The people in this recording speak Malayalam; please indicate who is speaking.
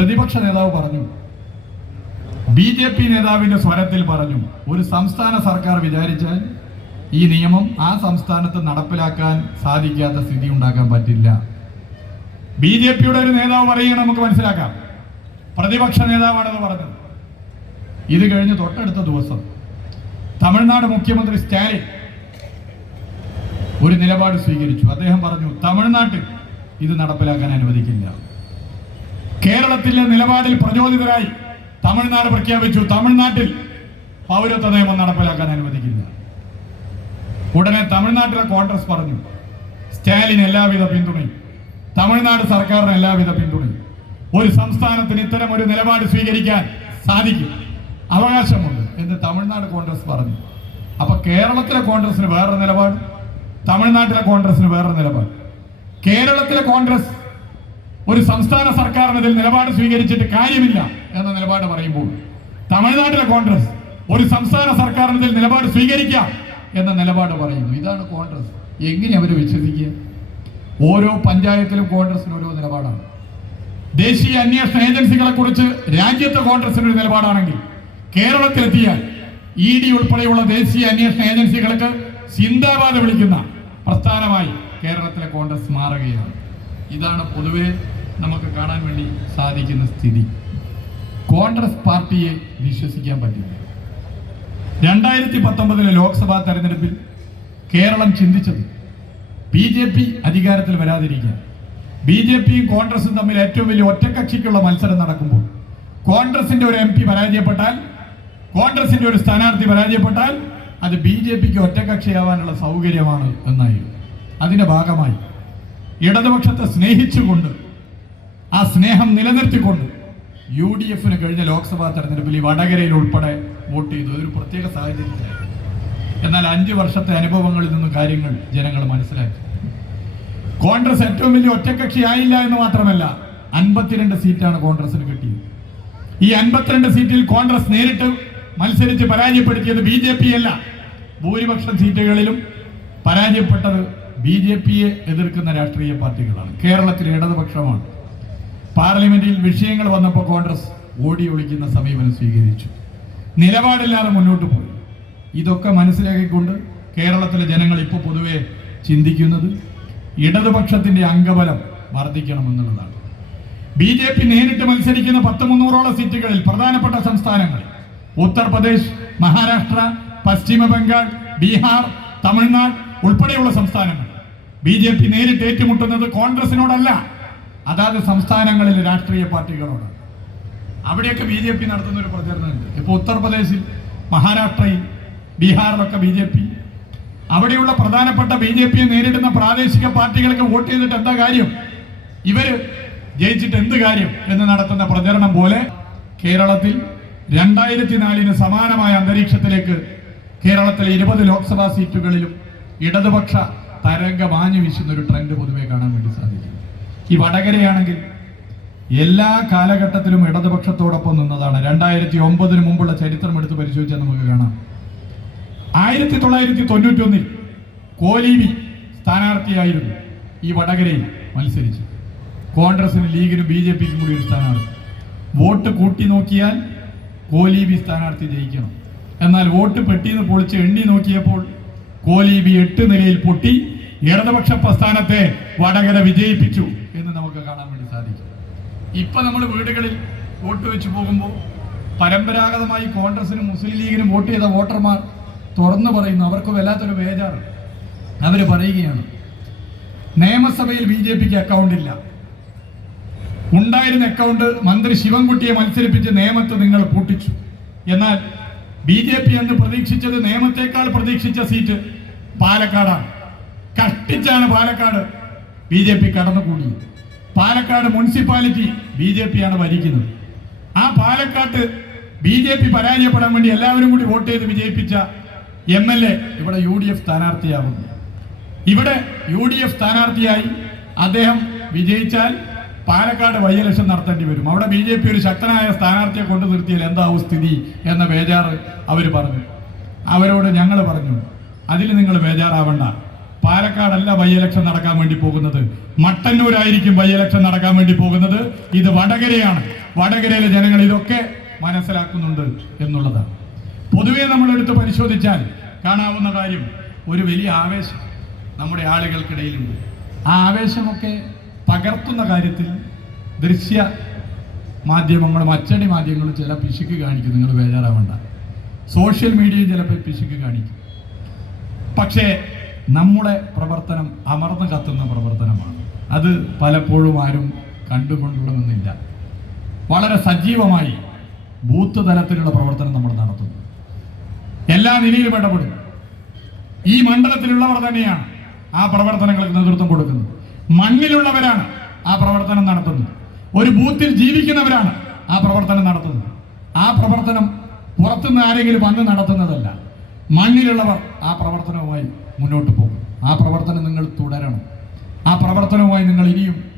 Speaker 1: പ്രതിപക്ഷ നേതാവ് പറഞ്ഞു. ബി ജെ പി നേതാവിന്റെ സ്വരത്തിൽ പറഞ്ഞു. ഒരു സംസ്ഥാന സർക്കാർ വിചാരിച്ചാൽ ഈ നിയമം ആ സംസ്ഥാനത്ത് നടപ്പിലാക്കാൻ സാധിക്കാത്ത സ്ഥിതി ഉണ്ടാക്കാൻ പറ്റില്ല. ബി ജെ പിയുടെ ഒരു നേതാവ് പറയുകയാണ് നമുക്ക് മനസ്സിലാക്കാം. പ്രതിപക്ഷ നേതാവാണെന്ന് പറഞ്ഞു ഇത് കഴിഞ്ഞ് തൊട്ടടുത്ത ദിവസം തമിഴ്നാട് മുഖ്യമന്ത്രി സ്റ്റാലിൻ ഒരു നിലപാട് സ്വീകരിച്ചു. അദ്ദേഹം പറഞ്ഞു തമിഴ്നാട്ടിൽ ഇത് നടപ്പിലാക്കാൻ അനുവദിക്കില്ല. കേരളത്തിലെ നിലപാടിൽ പ്രചോദിതരായി തമിഴ്നാട് പ്രഖ്യാപിച്ചു. തമിഴ്നാട്ടിൽ പൗരത്വ നിയമം നടപ്പിലാക്കാൻ അനുവദിക്കില്ല. ഉടനെ തമിഴ്നാട്ടിലെ കോൺഗ്രസ് പറഞ്ഞു സ്റ്റാലിൻ എല്ലാവിധ പിന്തുണയും തമിഴ്നാട് സർക്കാരിന് എല്ലാവിധ പിന്തുണയും. ഒരു സംസ്ഥാനത്തിന് ഇത്തരം ഒരു നിലപാട് സ്വീകരിക്കാൻ സാധിക്കും. അവകാശമുണ്ട് എന്ന് തമിഴ്നാട് കോൺഗ്രസ് പറഞ്ഞു. അപ്പൊ കേരളത്തിലെ കോൺഗ്രസിന് വേറൊരു നിലപാട്? തമിഴ്നാട്ടിലെ കോൺഗ്രസിന് വേറൊരു നിലപാട്? കേരളത്തിലെ കോൺഗ്രസ് ഒരു സംസ്ഥാന സർക്കാരിന് ഇതിൽ നിലപാട് സ്വീകരിച്ചിട്ട് കാര്യമില്ല എന്ന നിലപാട് പറയുമ്പോൾ തമിഴ്നാട്ടിലെ കോൺഗ്രസ് ഒരു സംസ്ഥാന സർക്കാരിന് ഇതിൽ നിലപാട് സ്വീകരിക്കാം എന്ന നിലപാട് പറയുന്നു. ഇതാണ് കോൺഗ്രസ്. എങ്ങനെ അവർ വിശ്വസിക്കുക? ഓരോ പഞ്ചായത്തിലും കോൺഗ്രസിന് ഓരോ നിലപാടാണ്. ദേശീയ അന്വേഷണ ഏജൻസികളെ കുറിച്ച് രാജ്യത്തെ കോൺഗ്രസിന് ഒരു നിലപാടാണെങ്കിൽ കേരളത്തിലെത്തിയാൽ ഇ ഡി ഉൾപ്പെടെയുള്ള ദേശീയ അന്വേഷണ ഏജൻസികൾക്ക് സിന്ദാബാദ് വിളിക്കുന്ന പ്രസ്ഥാനമായി കേരളത്തിലെ കോൺഗ്രസ് മാറുകയാണ്. ഇതാണ് പൊതുവെ നമുക്ക് കാണാൻ വേണ്ടി സാധിക്കുന്ന സ്ഥിതി. കോൺഗ്രസ് പാർട്ടിയെ വിശ്വസിക്കാൻ പറ്റില്ല. രണ്ടായിരത്തി പത്തൊമ്പതിലെ ലോക്സഭാ തെരഞ്ഞെടുപ്പിൽ കേരളം ചിന്തിച്ചത് ബി ജെ പി അധികാരത്തിൽ വരാതിരിക്കാൻ. ബി ജെ പിയും കോൺഗ്രസും തമ്മിൽ ഏറ്റവും വലിയ ഒറ്റക്കക്ഷിക്കുള്ള മത്സരം നടക്കുമ്പോൾ കോൺഗ്രസിന്റെ ഒരു എം പി പരാജയപ്പെട്ടാൽ കോൺഗ്രസിന്റെ ഒരു സ്ഥാനാർത്ഥി പരാജയപ്പെട്ടാൽ അത് ബി ജെ പിക്ക് ഒറ്റക്കക്ഷിയാവാനുള്ള സൗകര്യമാണ് എന്നായിരുന്നു. അതിന്റെ ഭാഗമായി ഇടതുപക്ഷത്തെ സ്നേഹിച്ചുകൊണ്ട് ആ സ്നേഹം നിലനിർത്തിക്കൊണ്ട് യു ഡി എഫിന് കഴിഞ്ഞ ലോക്സഭാ തെരഞ്ഞെടുപ്പിൽ ഈ വടകരയിൽ ഉൾപ്പെടെ വോട്ട് ചെയ്തു. അതൊരു പ്രത്യേക സാഹചര്യത്തിലായിരുന്നു. എന്നാൽ അഞ്ച് വർഷത്തെ അനുഭവങ്ങളിൽ നിന്നും കാര്യങ്ങൾ ജനങ്ങൾ മനസ്സിലാക്കി. കോൺഗ്രസ് ഏറ്റവും വലിയ ഒറ്റക്കക്ഷി ആയില്ല എന്ന് മാത്രമല്ല അൻപത്തിരണ്ട് സീറ്റാണ് കോൺഗ്രസിന് കിട്ടിയത്. ഈ അൻപത്തിരണ്ട് സീറ്റിൽ കോൺഗ്രസ് നേരിട്ട് മത്സരിച്ച് പരാജയപ്പെടുത്തിയത് ബി ജെ പി അല്ല. ഭൂരിപക്ഷം സീറ്റുകളിലും പരാജയപ്പെട്ടത് ബി ജെ പിയെ എതിർക്കുന്ന രാഷ്ട്രീയ പാർട്ടികളാണ്. കേരളത്തിലെ ഇടതുപക്ഷമാണ്. പാർലമെന്റിൽ വിഷയങ്ങൾ വന്നപ്പോൾ കോൺഗ്രസ് ഓടി ഒളിക്കുന്ന സമീപനം സ്വീകരിച്ചു. നിലപാടില്ലാതെ മുന്നോട്ട് പോയി. ഇതൊക്കെ മനസ്സിലാക്കിക്കൊണ്ട് കേരളത്തിലെ ജനങ്ങൾ ഇപ്പോൾ പൊതുവെ ചിന്തിക്കുന്നത് ഇടതുപക്ഷത്തിന്റെ അംഗബലം വർദ്ധിക്കണമെന്നുള്ളതാണ്. ബി ജെ പി നേരിട്ട് മത്സരിക്കുന്ന പത്ത് മുന്നൂറോളം സീറ്റുകളിൽ പ്രധാനപ്പെട്ട സംസ്ഥാനങ്ങൾ ഉത്തർപ്രദേശ് മഹാരാഷ്ട്ര പശ്ചിമ ബംഗാൾ ബീഹാർ തമിഴ്നാട് ഉൾപ്പെടെയുള്ള സംസ്ഥാനങ്ങൾ ബി ജെ പി നേരിട്ട് ഏറ്റുമുട്ടുന്നത് കോൺഗ്രസിനോടല്ല അതാത് സംസ്ഥാനങ്ങളിലെ രാഷ്ട്രീയ പാർട്ടികളോട് അവിടെയൊക്കെ ബി ജെ പി നടത്തുന്ന ഒരു പ്രചരണമുണ്ട്. ഇപ്പോൾ ഉത്തർപ്രദേശിൽ മഹാരാഷ്ട്രയിൽ ബീഹാറിലൊക്കെ ബി ജെ പി. അവിടെയുള്ള പ്രധാനപ്പെട്ട ബി ജെ പിയെ നേരിടുന്ന പ്രാദേശിക പാർട്ടികൾക്ക് വോട്ട് ചെയ്തിട്ട് എന്താ കാര്യം? ഇവർ ജയിച്ചിട്ട് എന്ത് കാര്യം എന്ന് നടത്തുന്ന പ്രചരണം പോലെ കേരളത്തിൽ രണ്ടായിരത്തി നാലിന് സമാനമായ അന്തരീക്ഷത്തിലേക്ക് കേരളത്തിലെ ഇരുപത് ലോക്സഭാ സീറ്റുകളിലും ഇടതുപക്ഷ തരംഗ മാഞ്ഞു വീശുന്ന ഒരു ട്രെൻഡ് പൊതുവെ കാണാൻ വേണ്ടി സാധിക്കും. ഈ വടകരയാണെങ്കിൽ എല്ലാ കാലഘട്ടത്തിലും ഇടതുപക്ഷത്തോടൊപ്പം നിന്നതാണ്. രണ്ടായിരത്തി ഒമ്പതിന് മുമ്പുള്ള ചരിത്രം എടുത്ത് പരിശോധിച്ചാൽ നമുക്ക് കാണാം. ആയിരത്തി തൊള്ളായിരത്തി തൊണ്ണൂറ്റി ഒന്നിൽ കോലീബി സ്ഥാനാർത്ഥിയായിരുന്നു ഈ വടകരയിൽ മത്സരിച്ചു കോൺഗ്രസിന് ലീഗിനും ബി ജെ പിക്കും കൂടി ഒരു സ്ഥാനാർത്ഥി വോട്ട് കൂട്ടി നോക്കിയാൽ കോലീബി സ്ഥാനാർത്ഥി ജയിക്കണം. എന്നാൽ വോട്ട് പെട്ടിന്ന് പൊളിച്ച് എണ്ണി നോക്കിയപ്പോൾ കോലീബി എട്ട് നിലയിൽ പൊട്ടി ഇടതുപക്ഷ പ്രസ്ഥാനത്തെ വടകര വിജയിപ്പിച്ചു എന്ന് നമുക്ക് കാണാൻ വേണ്ടി സാധിക്കും. ഇപ്പൊ നമ്മൾ വീടുകളിൽ വോട്ട് വെച്ച് പോകുമ്പോൾ പരമ്പരാഗതമായി കോൺഗ്രസിനും മുസ്ലിം ലീഗിനും വോട്ട് ചെയ്ത വോട്ടർമാർ തുറന്നു പറയുന്നു. അവർക്ക് വല്ലാത്തൊരു ബേജാറ്. അവർ പറയുകയാണ് നിയമസഭയിൽ ബി ജെ പിക്ക് അക്കൗണ്ട് ഇല്ല. ഉണ്ടായിരുന്ന അക്കൗണ്ട് മന്ത്രി ശിവൻകുട്ടിയെ മത്സരിപ്പിച്ച് നിയമത്തെ നിങ്ങൾ പൂട്ടിച്ചു. എന്നാൽ ബി ജെ പി എന്ന് പ്രതീക്ഷിച്ചത് നിയമത്തെക്കാൾ പ്രതീക്ഷിച്ച സീറ്റ് പാലക്കാടാണ്. കഷ്ടിച്ചാണ് Palakkad B J P കടന്നുകൂടിയത് Palakkad municipality B J P ആണ് ഭരിക്കുന്നത്. ആ പാലക്കാട്ട് ബി ജെ പി പരാജയപ്പെടാൻ വേണ്ടി എല്ലാവരും കൂടി വോട്ട് ചെയ്ത് വിജയിപ്പിച്ച എം എൽ എ ഇവിടെ യു ഡി എഫ് സ്ഥാനാർത്ഥിയാവുന്നു ഇവിടെ യു ഡി എഫ് സ്ഥാനാർത്ഥിയായി അദ്ദേഹം വിജയിച്ചാൽ പാലക്കാട് വൈ ഇലക്ഷൻ നടത്തേണ്ടി വരും. അവിടെ ബി ജെ പി ഒരു ശക്തനായ സ്ഥാനാർത്ഥിയെ കൊണ്ടു നിർത്തിയാൽ എന്താവും സ്ഥിതി എന്ന ബേജാറ് അവർ പറഞ്ഞു. അവരോട് ഞങ്ങൾ പറഞ്ഞു അതിൽ നിങ്ങൾ ബേജാറാവണ്ട. പാലക്കാടല്ല ബൈ ഇലക്ഷൻ നടക്കാൻ വേണ്ടി പോകുന്നത്. മട്ടന്നൂരായിരിക്കും ബൈ ഇലക്ഷൻ നടക്കാൻ വേണ്ടി പോകുന്നത്. ഇത് വടകരയാണ്. വടകരയിലെ ജനങ്ങൾ ഇതൊക്കെ മനസ്സിലാക്കുന്നുണ്ട് എന്നുള്ളതാണ്. പൊതുവേ നമ്മൾ എടുത്ത് പരിശോധിച്ചാൽ കാണാവുന്ന കാര്യം ഒരു വലിയ ആവേശം നമ്മുടെ ആളുകൾക്കിടയിലുണ്ട്. ആ ആവേശമൊക്കെ പകർത്തുന്ന കാര്യത്തിൽ ദൃശ്യ മാധ്യമങ്ങളും അച്ചടി മാധ്യമങ്ങളും ചില പിശുക്ക് കാണിക്കും. നിങ്ങൾ ബേജാറാവണ്ട. സോഷ്യൽ മീഡിയയും ചിലപ്പോൾ പിശുക്ക് കാണിക്കും. പക്ഷേ നമ്മുടെ പ്രവർത്തനം അമർന്ന് കത്തുന്ന പ്രവർത്തനമാണ്. അത് പലപ്പോഴും ആരും കണ്ടുകൊണ്ടുള്ളമെന്നില്ല വളരെ സജീവമായി ബൂത്ത് തലത്തിലുള്ള പ്രവർത്തനം നമ്മൾ നടത്തുന്നു. എല്ലാ നിലയിലും ഇടപെടും. ഈ മണ്ഡലത്തിലുള്ളവർ തന്നെയാണ് ആ പ്രവർത്തനങ്ങൾക്ക് നേതൃത്വം കൊടുക്കുന്നത്. മണ്ണിലുള്ളവരാണ് ആ പ്രവർത്തനം നടത്തുന്നത്. ഒരു ബൂത്തിൽ ജീവിക്കുന്നവരാണ് ആ പ്രവർത്തനം നടത്തുന്നത്. ആ പ്രവർത്തനം പുറത്തുനിന്ന് ആരെങ്കിലും വന്ന് നടത്തുന്നതല്ല. മണ്ണിലുള്ളവർ ആ പ്രവർത്തനവുമായി മുന്നോട്ട് പോകും. ആ പ്രവർത്തനം നിങ്ങൾ തുടരണം. ആ പ്രവർത്തനവുമായി നിങ്ങൾ ഇനിയും